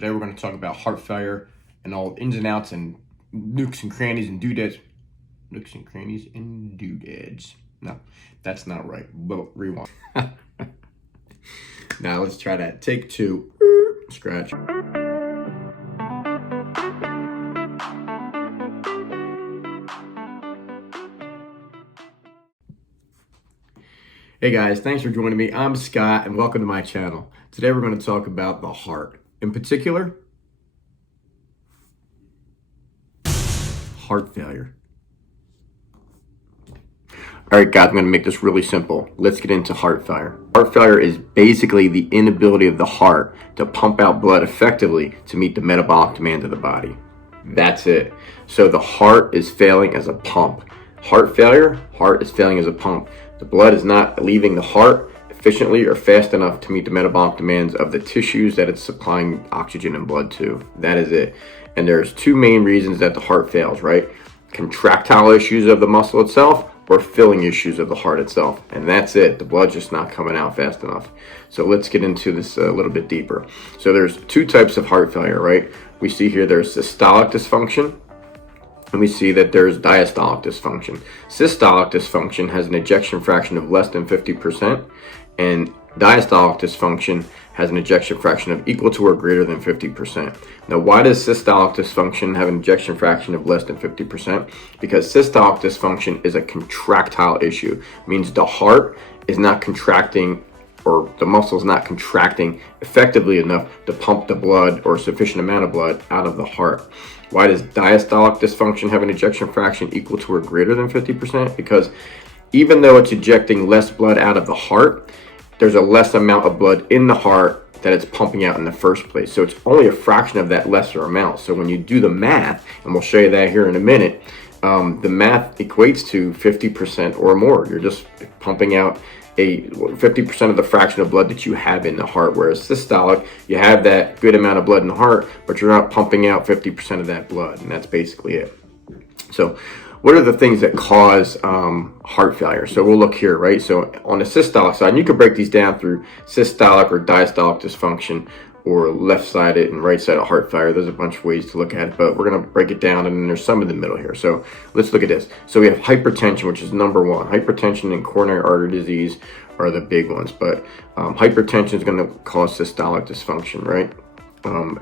Today we're going to talk about heart failure and all ins and outs and nooks and crannies and doodads. Nooks and crannies and doodads. No, that's not right. But rewind. Now let's try that. Take two. Scratch. Hey guys, thanks for joining me. I'm Scott and welcome to my channel. Today we're going to talk about the heart. In particular, heart failure. All right, guys, I'm going to make this really simple. Let's get into heart failure. Heart failure is basically the inability of the heart to pump out blood effectively to meet the metabolic demand of the body. That's it. So the heart is failing as a pump. Heart failure, heart is failing as a pump. The blood is not leaving the heart efficiently or fast enough to meet the metabolic demands of the tissues that it's supplying oxygen and blood to. That is it. And there's two main reasons that the heart fails, right? Contractile issues of the muscle itself or filling issues of the heart itself. And that's it. The blood's just not coming out fast enough. So let's get into this a little bit deeper. So there's two types of heart failure, right? We see here there's systolic dysfunction, and we see that there's diastolic dysfunction. Systolic dysfunction has an ejection fraction of less than 50%, and diastolic dysfunction has an ejection fraction of equal to or greater than 50%. Now, why does systolic dysfunction have an ejection fraction of less than 50%? Because systolic dysfunction is a contractile issue. It means the heart is not contracting, or the muscle is not contracting effectively enough to pump the blood or a sufficient amount of blood out of the heart. Why does diastolic dysfunction have an ejection fraction equal to or greater than 50%? Because even though it's ejecting less blood out of the heart, there's a less amount of blood in the heart that it's pumping out in the first place. So it's only a fraction of that lesser amount. So when you do the math, and we'll show you that here in a minute, the math equates to 50% or more. You're just pumping out 50% of the fraction of blood that you have in the heart, whereas systolic, you have that good amount of blood in the heart, but you're not pumping out 50% of that blood, and that's basically it. So what are the things that cause heart failure? So we'll look here, right? So on the systolic side, and you can break these down through systolic or diastolic dysfunction, or left-sided and right-sided heart failure. There's a bunch of ways to look at it, but we're going to break it down, and then there's some in the middle here. So let's look at this. So we have hypertension, which is number one. Hypertension and coronary artery disease are the big ones, but hypertension is going to cause systolic dysfunction, right?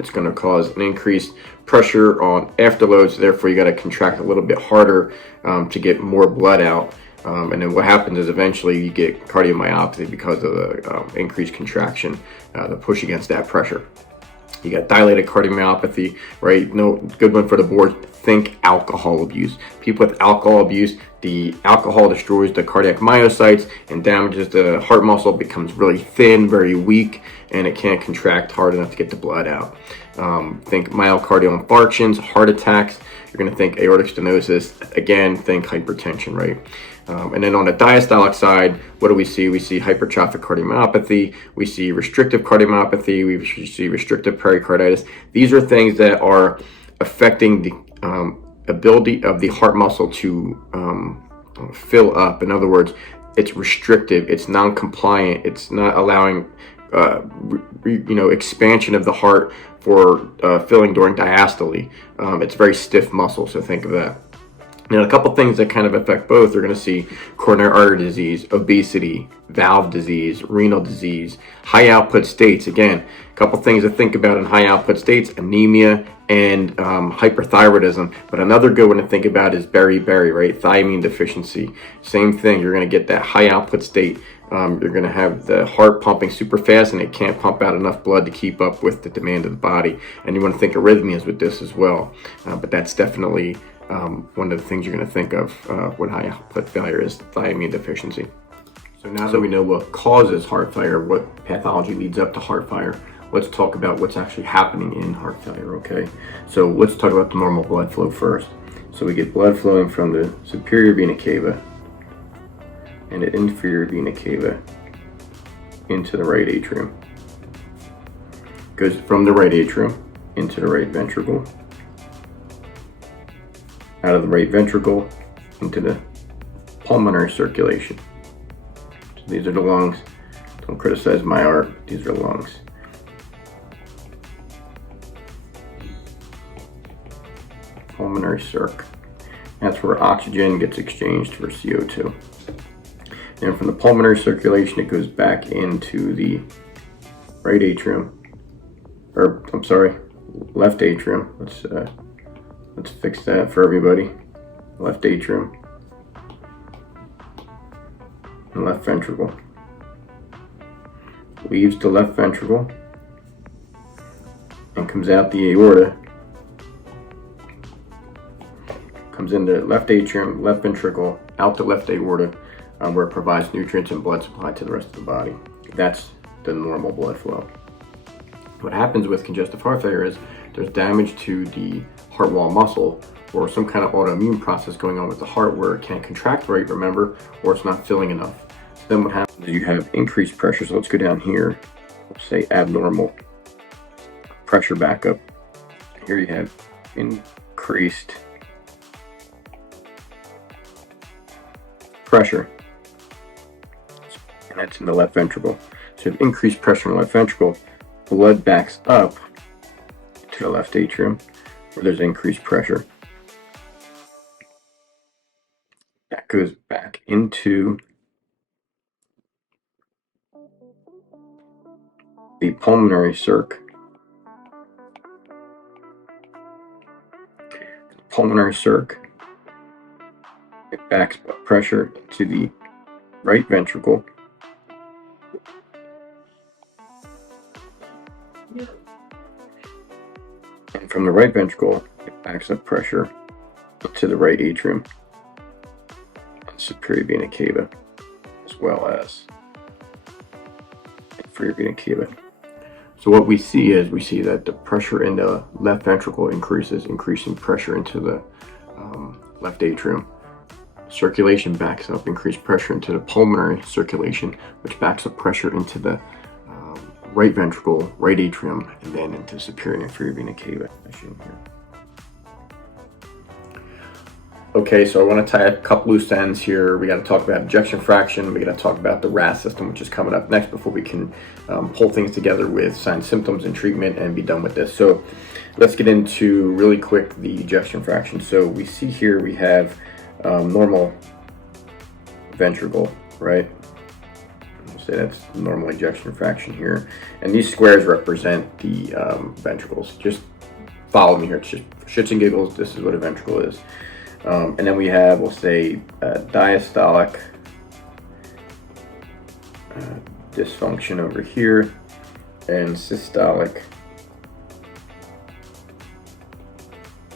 It's going to cause an increased pressure on afterloads, therefore you got to contract a little bit harder to get more blood out. And then what happens is eventually you get cardiomyopathy because of the increased contraction, the push against that pressure. You got dilated cardiomyopathy, right? No good one for the board. Think alcohol abuse. People with alcohol abuse, the alcohol destroys the cardiac myocytes and damages the heart muscle, becomes really thin, very weak, and it can't contract hard enough to get the blood out. Think myocardial infarctions, heart attacks. You're going to think aortic stenosis. Again, think hypertension, right? And then on the diastolic side, what do we see? We see hypertrophic cardiomyopathy. We see restrictive cardiomyopathy. We see restrictive pericarditis. These are things that are affecting the ability of the heart muscle to fill up. In other words, it's restrictive. It's non-compliant. It's not allowing expansion of the heart for filling during diastole. It's very stiff muscle, so think of that. Now, a couple things that kind of affect both, you're going to see coronary artery disease, obesity, valve disease, renal disease, high output states. Again, a couple things to think about in high output states: anemia and hyperthyroidism. But another good one to think about is beriberi, right? Thiamine deficiency. Same thing. You're going to get that high output state. You're going to have the heart pumping super fast, and it can't pump out enough blood to keep up with the demand of the body. And you want to think arrhythmias with this as well. But that's definitely one of the things you're going to think of when high output failure is thiamine deficiency. So now that we know what causes heart failure, what pathology leads up to heart failure, let's talk about what's actually happening in heart failure, okay? So let's talk about the normal blood flow first. So we get blood flowing from the superior vena cava and the inferior vena cava into the right atrium. Goes from the right atrium into the right ventricle, out of the right ventricle into the pulmonary circulation. So these are the lungs. Don't criticize my art. These are the lungs. pulmonary circ. That's where oxygen gets exchanged for CO2. And from the pulmonary circulation, it goes back into the right atrium, or I'm sorry, left atrium. Let's fix that for everybody. Left atrium and left ventricle. Leaves the left ventricle and comes out the aorta. Comes into left atrium, left ventricle, out the left aorta, where it provides nutrients and blood supply to the rest of the body. That's the normal blood flow. What happens with congestive heart failure is there's damage to the heart wall muscle, or some kind of autoimmune process going on with the heart where it can't contract right, remember, or it's not filling enough. So then what happens is you have increased pressure. So let's go down here, let's say abnormal pressure backup. Here you have increased pressure, and that's in the left ventricle. So you have increased pressure in the left ventricle, blood backs up to the left atrium where there's increased pressure. That goes back into the pulmonary circ. Pulmonary circ, it backs up pressure to the right ventricle. And from the right ventricle, it backs up pressure to the right atrium and superior vena cava, as well as inferior vena cava. So what we see is that the pressure in the left ventricle increases, increasing pressure into the left atrium. Circulation backs up, increased pressure into the pulmonary circulation, which backs up pressure into the right ventricle, right atrium, and then into superior and inferior vena cava. Okay, so I want to tie a couple loose ends here. We got to talk about ejection fraction. We got to talk about the RAAS system, which is coming up next before we can pull things together with signs, symptoms, and treatment and be done with this. So let's get into really quick the ejection fraction. So we see here we have normal ventricle, right? We'll say that's normal ejection fraction here. And these squares represent the ventricles. Just follow me here. It's just shits and giggles. This is what a ventricle is. And then we have, we'll say, diastolic dysfunction over here, and systolic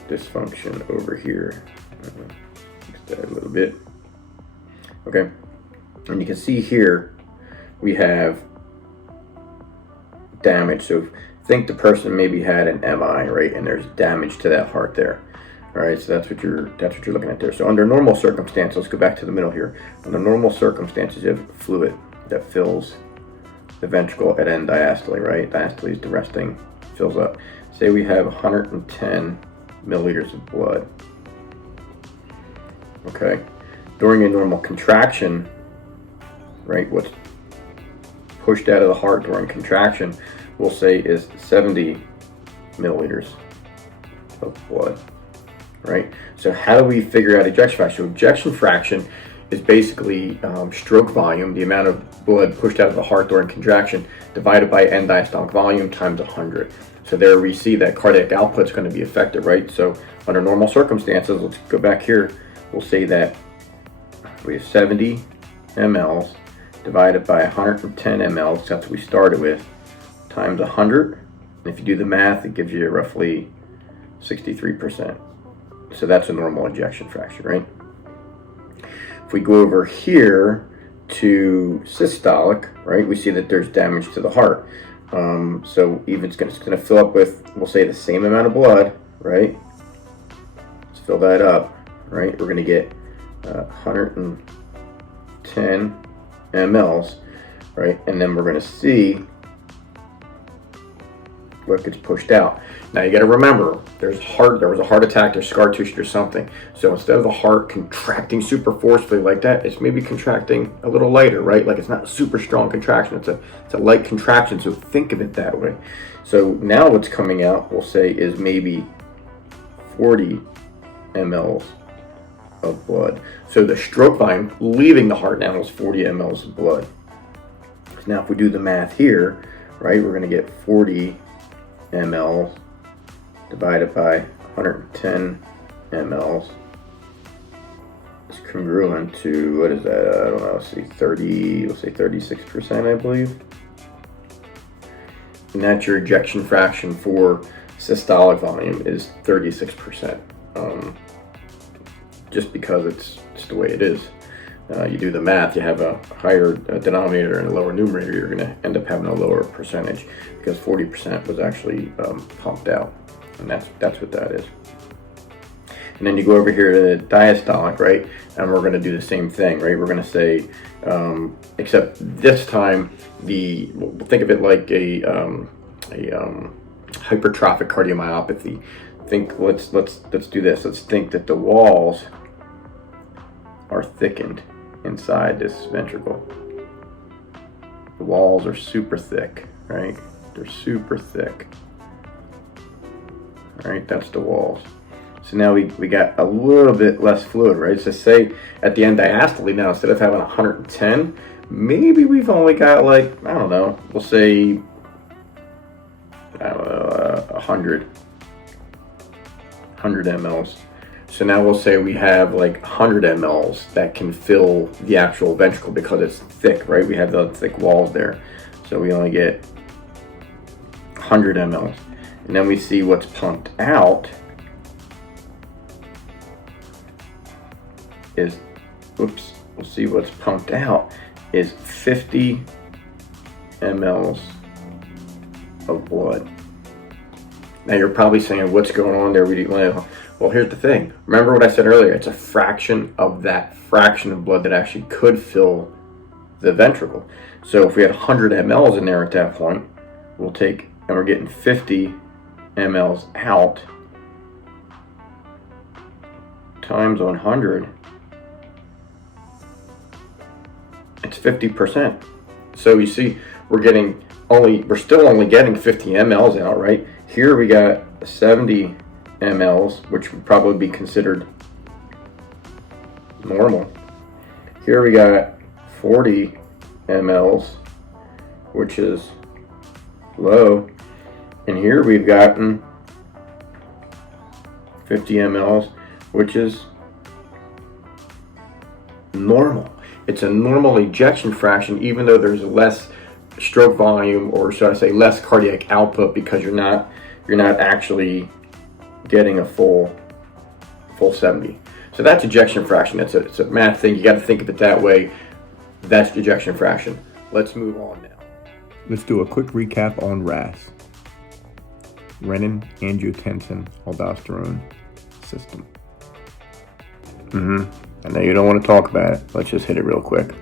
dysfunction over here. Fix that a little bit. Okay, and you can see here we have damage. So think the person maybe had an MI, right? And there's damage to that heart there. All right, so that's what you're looking at there. So under normal circumstances, let's go back to the middle here. Under normal circumstances, you have fluid that fills the ventricle at end diastole, right? Diastole is the resting, fills up. Say we have 110 milliliters of blood. Okay, during a normal contraction, right? What's pushed out of the heart during contraction, we'll say is 70 milliliters of blood. Right? So how do we figure out ejection fraction? So ejection fraction is basically stroke volume, the amount of blood pushed out of the heart during contraction, divided by end diastolic volume times 100. So there we see that cardiac output is going to be affected, right? So under normal circumstances, let's go back here. We'll say that we have 70 mLs divided by 110 mLs, that's what we started with, times 100. And if you do the math, it gives you roughly 63%. So that's a normal ejection fraction, right? If we go over here to systolic, right, we see that there's damage to the heart. So even it's going to fill up with, we'll say, the same amount of blood, right? Let's fill that up, right? We're going to get 110 mLs, right? And then we're going to see what gets pushed out. Now you got to remember, there was a heart attack, there's scar tissue or something. So instead of the heart contracting super forcefully like that, it's maybe contracting a little lighter, right? Like it's not a super strong contraction, it's a light contraction. So think of it that way. So now what's coming out, we'll say, is maybe 40 mLs of blood. So the stroke volume leaving the heart now is 40 mLs of blood. Now if we do the math here, right, we're going to get 40 mLs divided by 110 mLs is congruent to, what is that, I don't know, let's say 36%, I believe. And that's your ejection fraction for systolic volume is 36%. Just because it's the way it is. You do the math, you have a higher denominator and a lower numerator, you're going to end up having a lower percentage because 40% was actually pumped out. And that's what that is. And then you go over here to the diastolic, right? And we're going to do the same thing, right? We're going to say, except this time, think of it like a hypertrophic cardiomyopathy. Let's do this. Let's think that the walls are thickened inside this ventricle. The walls are super thick, right? They're super thick. All right, that's the walls. So now we got a little bit less fluid, right? So say at the end diastole now, instead of having 110, maybe we've only got like, I don't know, we'll say, 100 mLs. So now we'll say we have like 100 mLs that can fill the actual ventricle because it's thick, right? We have the thick walls there. So we only get 100 mLs. And then we see what's pumped out is, we'll see what's pumped out is 50 mLs of blood. Now you're probably saying, what's going on there? Well, here's the thing. Remember what I said earlier? It's a fraction of that fraction of blood that actually could fill the ventricle. So if we had 100 mLs in there at that point, we'll take, and we're getting 50 mLs out times 100, it's 50%. So you see, we're still only getting 50 mLs out, right? Here we got 70 mLs, which would probably be considered normal. Here we got 40 mLs, which is low. And here we've gotten 50 mLs, which is normal. It's a normal ejection fraction, even though there's less stroke volume, or should I say less cardiac output, because you're not actually getting a full 70. So that's ejection fraction. It's a math thing. You got to think of it that way. That's ejection fraction. Let's move on now. Let's do a quick recap on RAAS. Renin, angiotensin, aldosterone system. I know you don't want to talk about it. Let's just hit it real quick.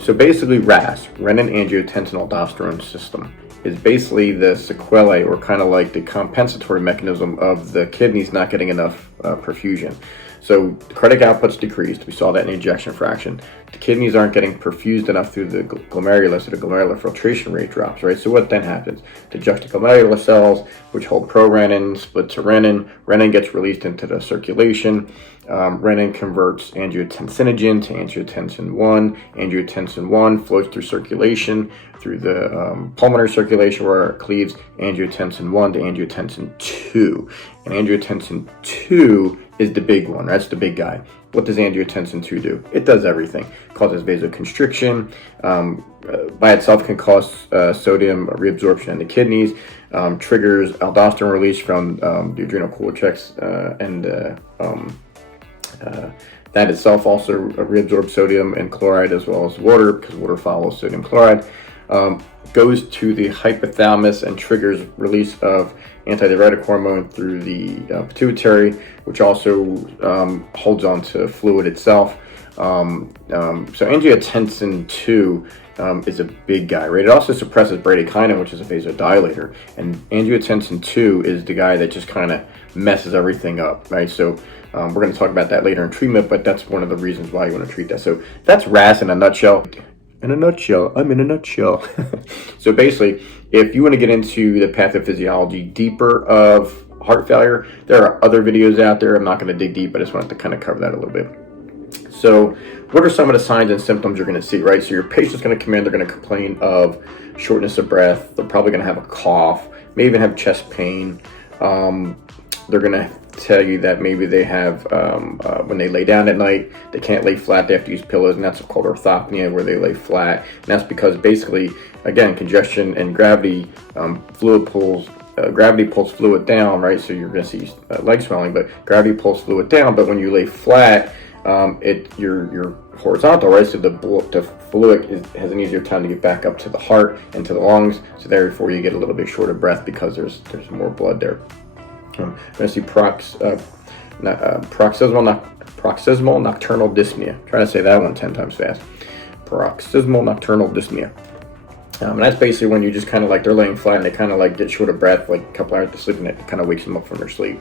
So basically RAAS, renin, angiotensin, aldosterone system, is basically the sequelae, or kind of like the compensatory mechanism of the kidneys not getting enough perfusion. So the cardiac output's decreased. We saw that in the ejection fraction. The kidneys aren't getting perfused enough through the glomerulus, so the glomerular filtration rate drops, right? So what then happens? The juxtaglomerular cells, which hold prorenin, split to renin. Renin gets released into the circulation. Renin converts angiotensinogen to angiotensin 1. Angiotensin 1 flows through circulation, through the pulmonary circulation, where it cleaves angiotensin 1 to angiotensin 2. And angiotensin 2 is the big one. That's the big guy. What does angiotensin 2 do? It does everything. It causes vasoconstriction. By itself can cause sodium reabsorption in the kidneys. Triggers aldosterone release from the adrenal cortex, and that itself also reabsorbs sodium and chloride as well as water, because water follows sodium chloride. Goes to the hypothalamus and triggers release of antidiuretic hormone through the pituitary, which also holds on to fluid itself. So angiotensin 2 is a big guy, right? It also suppresses bradykinin, which is a vasodilator, and angiotensin 2 is the guy that just kind of messes everything up, right? So we're going to talk about that later in treatment, but that's one of the reasons why you want to treat that. So that's RAAS in a nutshell. I'm in a nutshell. So basically, if you want to get into the pathophysiology deeper of heart failure. There are other videos out there. I'm not going to dig deep. I just wanted to kind of cover that a little bit. So what are some of the signs and symptoms you're going to see, right? So your patient's going to come in, they're going to complain of shortness of breath. They're probably going to have a cough, may even have chest pain. They're going to tell you that maybe they have, when they lay down at night, they can't lay flat, they have to use pillows, and that's called orthopnea, where they lay flat. And that's because basically, again, congestion and gravity, gravity pulls fluid down, right? So you're going to see leg swelling, but gravity pulls fluid down. But when you lay flat, you're horizontal, right? So the fluid has an easier time to get back up to the heart and to the lungs. So therefore, you get a little bit short of breath because there's more blood there. I'm going to see paroxysmal nocturnal dyspnea. Try to say that one 10 times fast. Paroxysmal nocturnal dyspnea. And that's basically when you just kind of like, they're laying flat and they kind of like get short of breath, like a couple hours to sleep, and it kind of wakes them up from their sleep.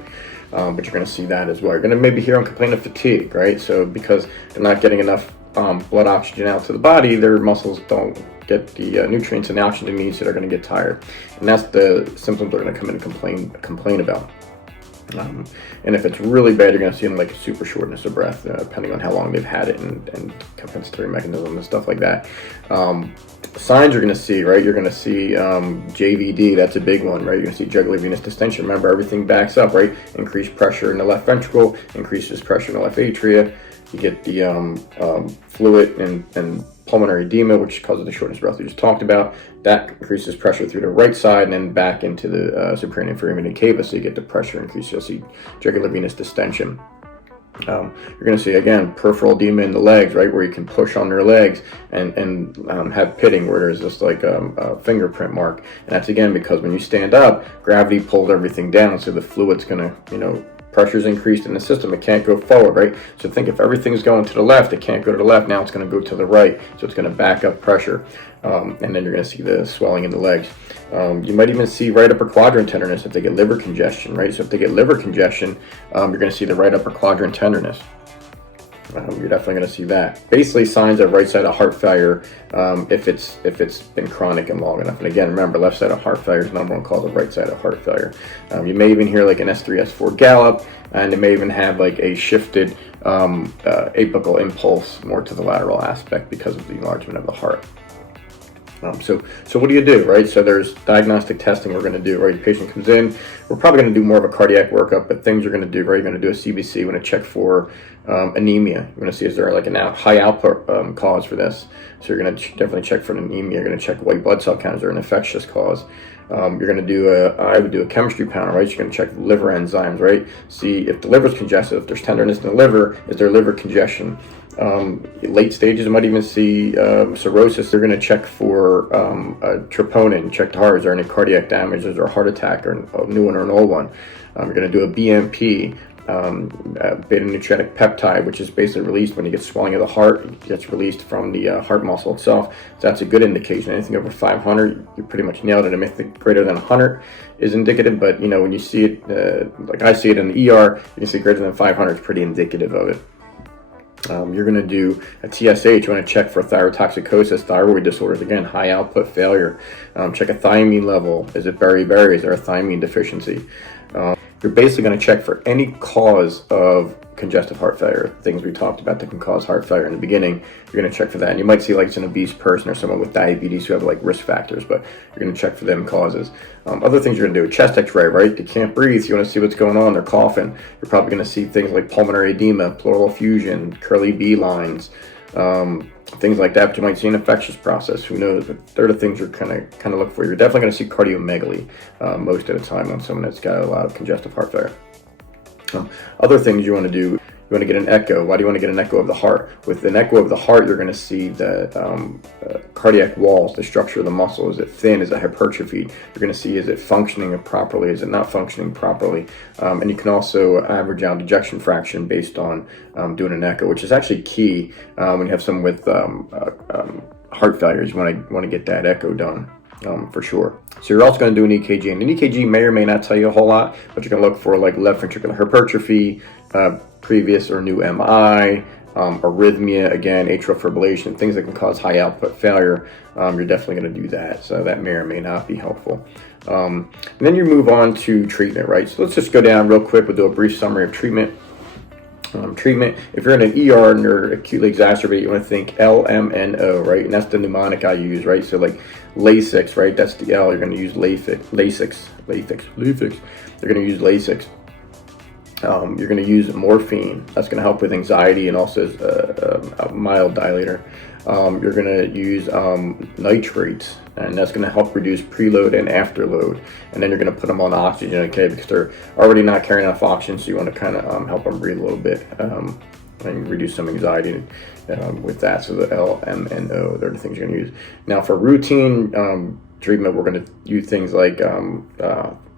But you're going to see that as well. You're going to maybe hear them complain of fatigue, right? So because they're not getting enough blood oxygen out to the body, their muscles don't get the nutrients and the oxygen it needs, so they're going to get tired. And that's the symptoms they're going to come in and complain about. And if it's really bad, you're going to see them like a super shortness of breath, depending on how long they've had it and compensatory mechanism and stuff like that. Signs you're going to see, right? You're going to see JVD, that's a big one, right? You're going to see jugular venous distension. Remember, everything backs up, right? Increased pressure in the left ventricle, increases pressure in the left atria. You get the fluid and pulmonary edema, which causes the shortness of breath we just talked about. That increases pressure through the right side and then back into the superior and inferior vena cava, so you get the pressure increase. You'll see jugular venous distension. You're going to see, again, peripheral edema in the legs, right, where you can push on their legs and have pitting, where there's just like a fingerprint mark. And that's, again, because when you stand up, gravity pulls everything down, so the fluid's going to, pressure's increased in the system. It can't go forward, right? So think if everything's going to the left, it can't go to the left. Now it's going to go to the right. So it's going to back up pressure. And then you're going to see the swelling in the legs. You might even see right upper quadrant tenderness if they get liver congestion, right? So if they get liver congestion, you're going to see the right upper quadrant tenderness. You're definitely going to see that. Basically, signs of right side of heart failure, if it's been chronic and long enough. And again, remember, left side of heart failure is number one cause of right side of heart failure. You may even hear like an S3, S4 gallop, and it may even have like a shifted apical impulse more to the lateral aspect because of the enlargement of the heart. So what do you do, right? So there's diagnostic testing we're going to do, right? The patient comes in, we're probably going to do more of a cardiac workup, but things you're going to do, right? You're going to do a CBC, you're going to check for anemia. You're going to see, is there like a high output cause for this? So you're going to definitely check for an anemia. You're going to check white blood cell count. Is there an infectious cause? You're going to do I would do a chemistry panel, right? So you're going to check liver enzymes, right? See if the liver's congested, if there's tenderness in the liver, is there liver congestion? Late stages, you might even see cirrhosis. They're going to check for troponin, check the heart. Is there any cardiac damage? Is there a heart attack, or a new one or an old one? You're going to do a BMP, beta nucleic peptide, which is basically released when you get swelling of the heart. It gets released from the heart muscle itself. So that's a good indication. Anything over 500, you pretty much nailed it. Anything greater than 100 is indicative, but when you see it, like I see it in the ER, you can see greater than 500 is pretty indicative of it. You're going to do a TSH. You want to check for thyrotoxicosis, thyroid disorders, again, high output failure. Check a thiamine level. Is it beriberi? Is there a thiamine deficiency? You're basically going to check for any cause of congestive heart failure, things we talked about that can cause heart failure in the beginning. You're going to check for that. And you might see like it's an obese person or someone with diabetes who have like risk factors, but you're going to check for them causes. Other things you're going to do, a chest x-ray, right? They can't breathe, so you want to see what's going on. They're coughing. You're probably going to see things like pulmonary edema, pleural effusion, curly B lines, things like that. But you might see an infectious process. Who knows? But they're the things you're kind of look for. You're definitely going to see cardiomegaly most of the time on someone that's got a lot of congestive heart failure. Other things you want to do, you want to get an echo. Why do you want to get an echo of the heart? With an echo of the heart, you're going to see the cardiac walls, the structure of the muscle. Is it thin? Is it hypertrophied? You're going to see, is it functioning properly? Is it not functioning properly? And you can also average out ejection fraction based on doing an echo, which is actually key when you have someone with heart failures. You want to get that echo done. For sure. So you're also going to do an EKG, and an EKG may or may not tell you a whole lot, but you're going to look for like left ventricular hypertrophy, previous or new MI, arrhythmia, again, atrial fibrillation, things that can cause high output failure, you're definitely going to do that. So that may or may not be helpful. And then you move on to treatment, right? So let's just go down real quick. We'll do a brief summary of treatment. If you're in an ER and you're acutely exacerbated, you want to think LMNO, right? And that's the mnemonic I use, right? So like Lasix, right? That's the L. You're going to use Lasix. You're going to use Lasix. You're going to use morphine. That's going to help with anxiety and also a mild dilator. You're going to use nitrates, and that's going to help reduce preload and afterload. And then you're going to put them on oxygen, okay, because they're already not carrying enough oxygen, so you want to kind of help them breathe a little bit and reduce some anxiety with that. So the LMNO, they're the things you're going to use. Now for routine treatment, we're going to use things like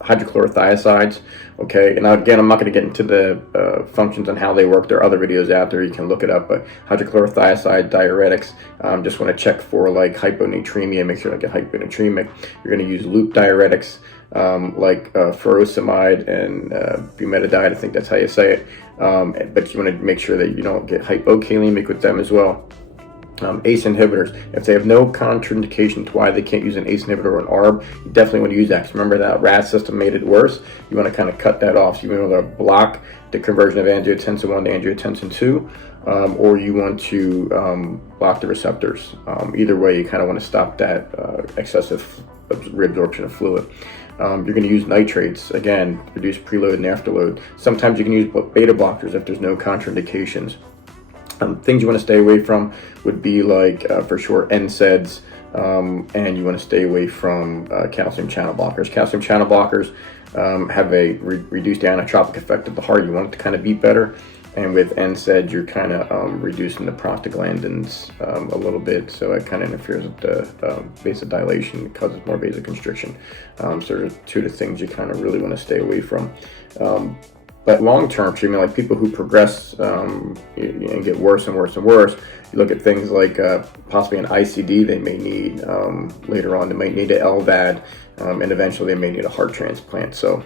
hydrochlorothiazides, okay? And again, I'm not going to get into the functions and how they work. There are other videos out there, you can look it up, but hydrochlorothiazide, diuretics, just want to check for like hyponatremia, make sure I don't get hyponatremic. You're going to use loop diuretics, like furosemide and bumetanide, I think that's how you say it, but you want to make sure that you don't get hypokalemic with them as well. ACE inhibitors, if they have no contraindication to why they can't use an ACE inhibitor or an ARB, you definitely want to use that. Remember that RAAS system made it worse. You want to kind of cut that off. So you want to block the conversion of angiotensin 1 to angiotensin 2, or you want to block the receptors. Either way, you kind of want to stop that excessive reabsorption of fluid. You're going to use nitrates, again, reduce preload and afterload. Sometimes you can use beta blockers if there's no contraindications. Things you want to stay away from would be like, for sure, NSAIDs, and you want to stay away from calcium channel blockers. Calcium channel blockers have a reduced inotropic effect of the heart. You want it to kind of beat better. And with NSAIDs, you're kind of reducing the prostaglandins a little bit, so it kind of interferes with the vasodilation, it causes more vasoconstriction. So there's two of the things you kind of really want to stay away from. But long-term treatment, like people who progress and get worse and worse and worse, you look at things like possibly an ICD they may need later on. They might need an LVAD, and eventually they may need a heart transplant. So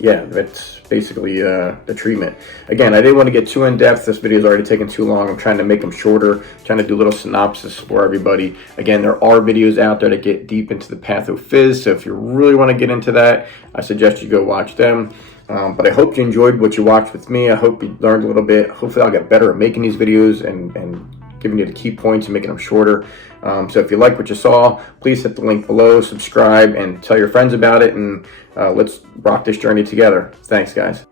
yeah, that's basically the treatment. Again, I didn't want to get too in-depth. This video is already taking too long. I'm trying to make them shorter, trying to do a little synopsis for everybody. Again, there are videos out there that get deep into the pathophys, so if you really want to get into that, I suggest you go watch them. But I hope you enjoyed what you watched with me. I hope you learned a little bit. Hopefully I'll get better at making these videos and giving you the key points and making them shorter. So if you like what you saw, please hit the link below, subscribe, and tell your friends about it, and let's rock this journey together. Thanks, guys.